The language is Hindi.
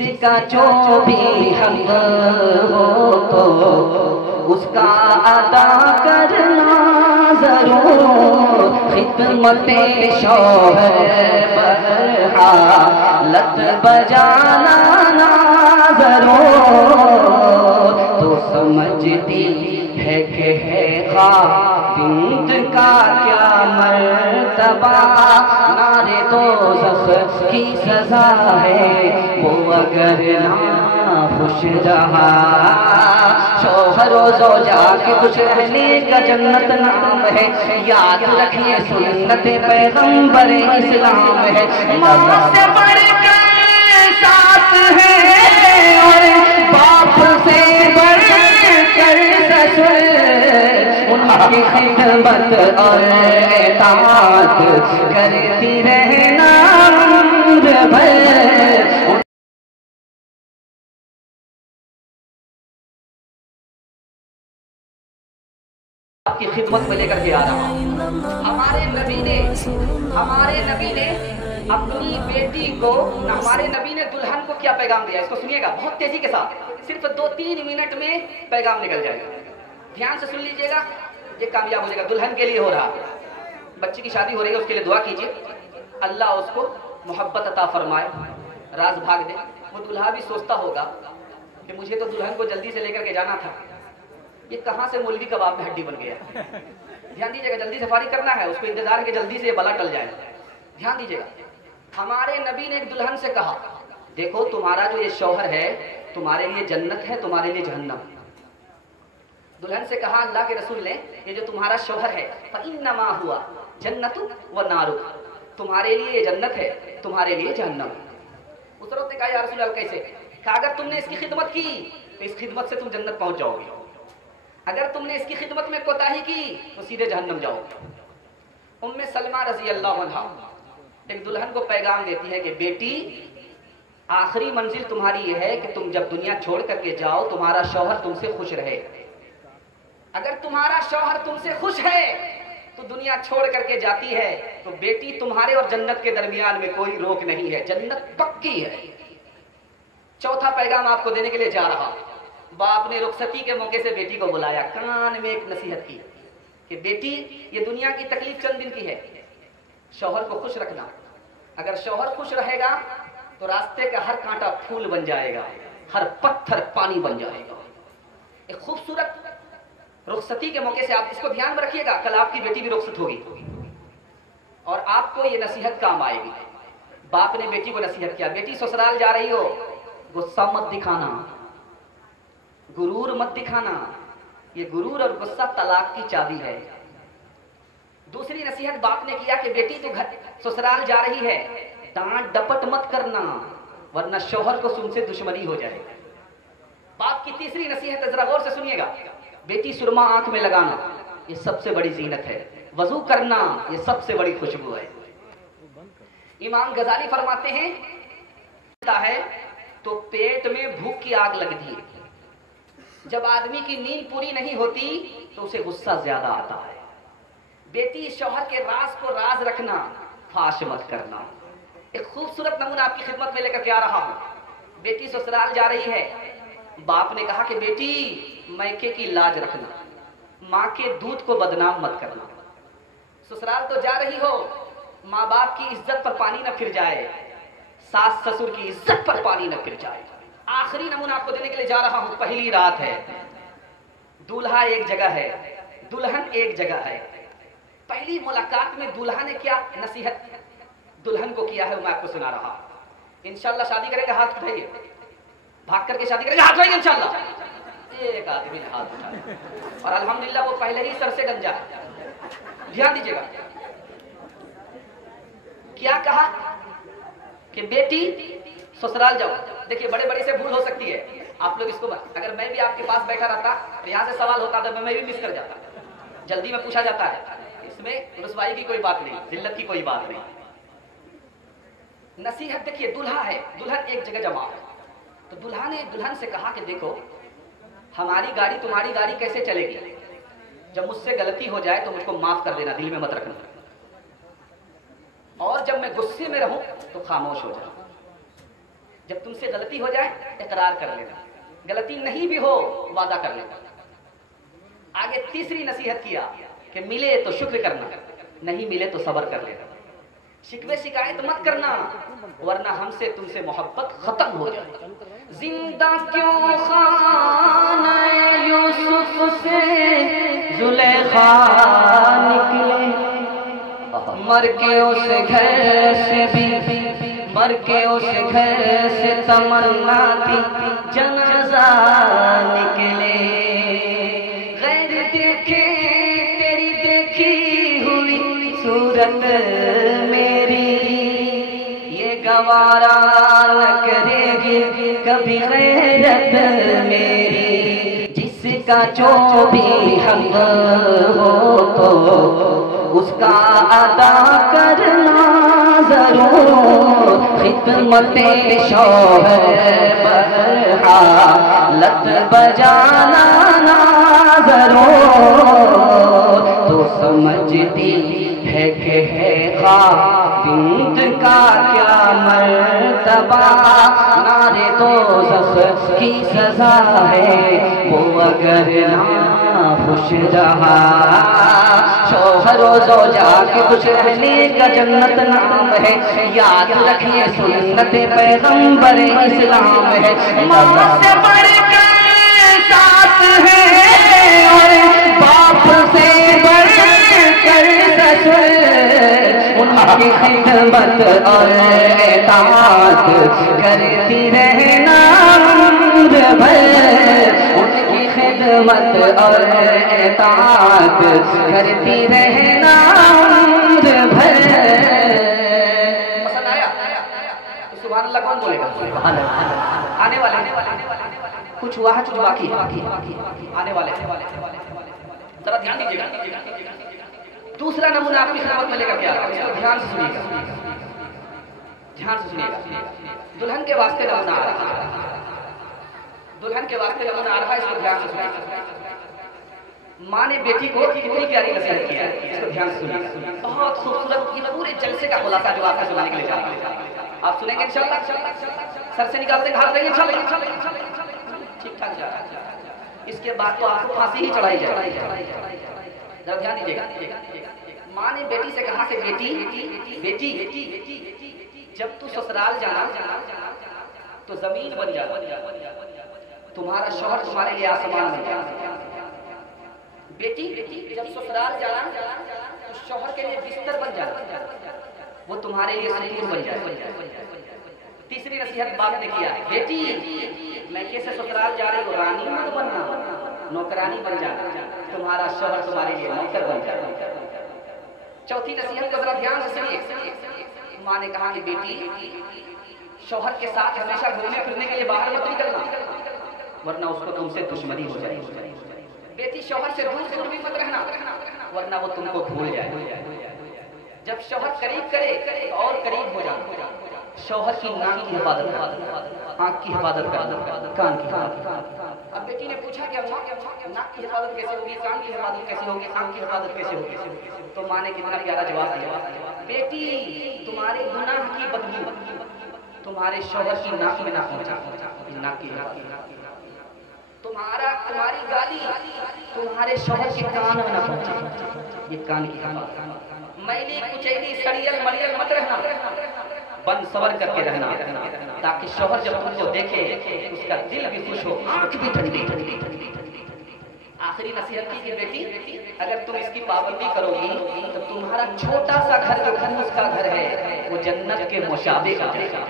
जिसका जो भी हक हो तो उसका अदा करना जरूर, खिदमते शौहर बहरहालत बजाना ना जरूर। तो समझती है कि है खाविंद का क्या मर्तबा, नारे दोज़ख की सजा है वो अगर ना खुश रहा। शौहरो ज़ौजा के खुश रहने का जन्नत नाम है, याद रखिए सुन्नत पैगंबर इस्लाम है। माँ से बढ़कर साथ है और बाप से बढ़कर ससुर, उनकी खिदमत और इताअत करती रहना उम्र भर। आपकी खिदमत में लेकर के आ रहा हूं। हमारे नबी ने अपनी बेटी को, हमारे नबी ने दुल्हन को क्या पैगाम दिया, इसको सुनिएगा बहुत तेजी के साथ, सिर्फ 2-3 मिनट में पैगाम निकल जाएगा। ध्यान से सुन लीजिएगा, ये कामयाब हो जाएगा। दुल्हन के लिए हो रहा, बच्ची की शादी हो रही है, उसके लिए दुआ कीजिए, अल्लाह उसको मोहब्बत अता फरमाए, राज भाग दे। वो दुल्हा भी सोचता होगा कि मुझे तो दुल्हन को जल्दी से लेकर के जाना था, ये कहाँ से मौलवी कबाब में हड्डी बन गया। ध्यान दीजिएगा, जल्दी से फारिग करना है, उसको इंतजार है कि जल्दी से ये बला टल जाए। ध्यान दीजिएगा, हमारे नबी ने एक दुल्हन से कहा, देखो तुम्हारा जो ये शौहर है तुम्हारे लिए जन्नत है, तुम्हारे लिए जहन्नम। दुल्हन से कहा अल्लाह के रसूल ने, ये जो तुम्हारा शौहर है फइन्नमा हुआ जन्नतु व नारु, तुम्हारे लिए जन्नत है, तुम्हारे लिए जहन्नम। उस औरत ने कहा या रसूल अल्लाह कैसे? कहा अगर तुमने इसकी खिदमत की तो इस खिदमत से तुम जन्नत पहुंच जाओगे, अगर तुमने इसकी खिदमत में कोताही की तो सीधे जहन्नम जाओगे। उम्मे सलमा रजी अल्लाह अन्हा एक दुल्हन को पैगाम देती है कि बेटी आखिरी मंजिल तुम्हारी ये है कि तुम जब दुनिया छोड़ करके जाओ तुम्हारा शौहर तुमसे खुश रहे। अगर तुम्हारा शौहर तुमसे खुश है तो दुनिया छोड़ करके जाती है तो बेटी तुम्हारे और जन्नत के दरमियान में कोई रोक नहीं है, जन्नत पक्की है। चौथा पैगाम आपको देने के लिए जा रहा, बाप ने रुखसती के मौके से बेटी को बुलाया, कान में एक नसीहत की कि बेटी ये दुनिया की तकलीफ चंद दिन की है, शौहर को खुश रखना। अगर शौहर खुश रहेगा तो रास्ते का हर कांटा फूल बन जाएगा, हर पत्थर पानी बन जाएगा। एक खूबसूरत रुखसती के मौके से आप इसको ध्यान में रखिएगा, कल आपकी बेटी भी रुखसत होगी और आपको ये नसीहत काम आएगी। बाप ने बेटी को नसीहत किया, बेटी ससुराल जा रही हो गुस्सा मत दिखाना, गुरूर मत दिखाना, ये गुरूर और गुस्सा तलाक की चाबी है। दूसरी नसीहत बाप ने किया कि बेटी तू घर ससुराल जा रही है, डांट डपट मत करना वरना शौहर को तुमसे दुश्मनी हो जाए। बाप की तीसरी नसीहत जरा गौर से सुनिएगा, बेटी सुरमा आंख में लगाना ये सबसे बड़ी जीनत है, वजू करना ये सबसे बड़ी खुशबू है। इमाम गजाली फरमाते हैं तो पेट में भूख की आग लगती है, जब आदमी की नींद पूरी नहीं होती तो उसे गुस्सा ज्यादा आता है। बेटी शौहर के राज को राज रखना, फाश मत करना। एक खूबसूरत नमूना आपकी खिदमत में लेकर के आ रहा हूं। बेटी ससुराल जा रही है, बाप ने कहा कि बेटी मैके की लाज रखना, माँ के दूध को बदनाम मत करना। ससुराल तो जा रही हो, माँ बाप की इज्जत पर पानी न फिर जाए, सास ससुर की इज्जत पर पानी न फिर जाए। आखिरी नमूना आपको देने के लिए जा रहा हूं। पहली रात है, दूल्हा एक जगह है, दुल्हन एक जगह है। पहली मुलाकात में दूल्हा ने क्या नसीहत दुल्हन को किया है वो मैं आपको सुना रहा। इंशाल्लाह शादी करेंगे हाथ उठाइए, भाग करके शादी करेंगे हाथ उठाइए इंशाल्लाह। एक आदमी ने हाथ उठाया और अल्हम्दुलिल्लाह वो पहले ही सर से गंजा है। ध्यान दीजिएगा, क्या कहा कि बेटी ससुराल जाओ। देखिए बड़े बड़े से भूल हो सकती है, आप लोग इसको अगर मैं भी आपके पास बैठा रहता तो यहाँ से सवाल होता था, मैं भी मिस कर जाता, जल्दी में पूछा जाता है, इसमें रुसवाई की कोई बात नहीं, जिल्लत की कोई बात नहीं। नसीहत देखिए, दूल्हा है, दुल्हन एक जगह जमा है, तो दूल्हा ने दुल्हन से कहा कि देखो हमारी गाड़ी तुम्हारी गाड़ी कैसे चलेगी, जब मुझसे गलती हो जाए तो मुझको माफ कर देना, दिल में मत रखना, और जब मैं गुस्से में रहूं तो खामोश हो जाए। जब तुमसे गलती हो जाए इकरार कर लेना, गलती नहीं भी हो वादा कर लेना। आगे तीसरी नसीहत किया कि मिले तो शुक्र करना, नहीं मिले तो सब्र कर लेना। शिकवे शिकायत मत करना, वरना हमसे तुमसे मोहब्बत खत्म हो जाए। जिंदा क्यों खाना यूसुफ से जुलेखा निकले, मर के उस घर से भी, मर के उस घर से तमन्ना थी जनाजा निकले। गैर देखे तेरी देखी हुई सूरत मेरी, ये गवारा न करेगी कभी गैरत मेरी। जिसका जो भी हक हो तो उसका अदा करना जरूर, खिदमते शौहर बहालत बजाना ना जरूर। तो समझती है कि है खाविंद का क्या मर्तबा, नारे दोज़ख की सजा है वो अगर ना खुश रहा। शौहर और ज़ौजा के खुश रहने का जन्नत नाम है, याद रखिए सुन्नत पैगंबर इस्लाम है। माँ से बढ़कर साथ है और बाप से बढ़कर ससुर, उनकी खिदमत और इताअत करती रहना उम्र भर, उनकी खिदमत और इताअत करती रहना उम्र भर। पसंद आया तो सुभान अल्लाह कौन बोलेगा? आने वाले कुछ हुआ है, कुछ बाकी आने वाले। जरा ध्यान दीजिएगा। दूसरा नमूना आपकी खिदमत में लेकर के आ रहा हूं, इसको ध्यान से सुनिएगा, ध्यान से सुनिएगा। दुल्हन के वास्ते नमूना आ रहा है, दुल्हन के वास्ते नमूना आ रहा है, इसको ध्यान से सुनिएगा। माँ ने बेटी को कितनी प्यारी नसीहत की है, इसको ध्यान से सुनिएगा। बहुत खूबसूरत, ये पूरे जलसे का खुलासा जो आपको सुनाने के लिए जा रहा है, आप सुनेंगे इंशाल्लाह। सर से निकालते घाट देंगे इंशाल्लाह, ठीक ठाक जा रहा है। इसके बाद तो आपको फांसी ही चढ़ाई जाए। जरा ध्यान दीजिएगा। माँ ने बेटी से कहा कि बेटी जब तू ससुराल जाना तो जमीन बन जा, तुम्हारा शौहर तुम्हारे लिए आसमान बन जा। बेटी जब ससुराल जाना तो शौहर के लिए बिस्तर बन जा, वो तुम्हारे लिए सतूर बन जाए। तीसरी नसीहत बाप ने किया, बेटी मैं कैसे ससुराल जा रही हूँ, रानी मत बनना, नौकरानी बन जा, तुम्हारा शौहर तुम्हारे लिए नौकर बन जाए। चौथी नसीहत को जरा ध्यान से सुनिए। माँ ने कहा कि बेटी शौहर के साथ हमेशा घूमने फिरने के लिए बाहर मत निकलना, वरना उसको तुमसे दुश्मनी हो जाएगी। बेटी शौहर से दूर दूर भी मत रहना, वरना वो तुमको भूल जाए। जब शौहर करीब करे और करीब हो जाए। शौहर की नाक की हिफाजत कर, आँख की हिफाजत कर, कान की हिफाजत। अब बेटी ने पूछा कि नाक की हिफाजत कैसे होगी, कान की हिफाजत कैसे होगी, आँख की हिफाजत कैसे होगी? तो माँ ने कितना प्यारा जवाब दिया, बेटी तुम्हारे गुनाह की बदबू तुम्हारे शौहर की नाक में ना पहुंचा, नाक की हिफाजत। तुम्हारी गाली तुम्हारे शौहर के कान में ना पहुंचे, ये कान की हिफाजत। मैली कुचैली सड़ियल मलियल मत रहना, बन सवर करके रहना, ताकि शौहर जब तुमको देखे उसका दिल भी खुश हो, आंख भी ठंडी। आखिरी नसीहत की कि बेटी अगर तुम इसकी पाबंदी करोगी तो तुम्हारा छोटा सा घर जो उसका घर है वो जन्नत के मुशाबिक हो जाएगा।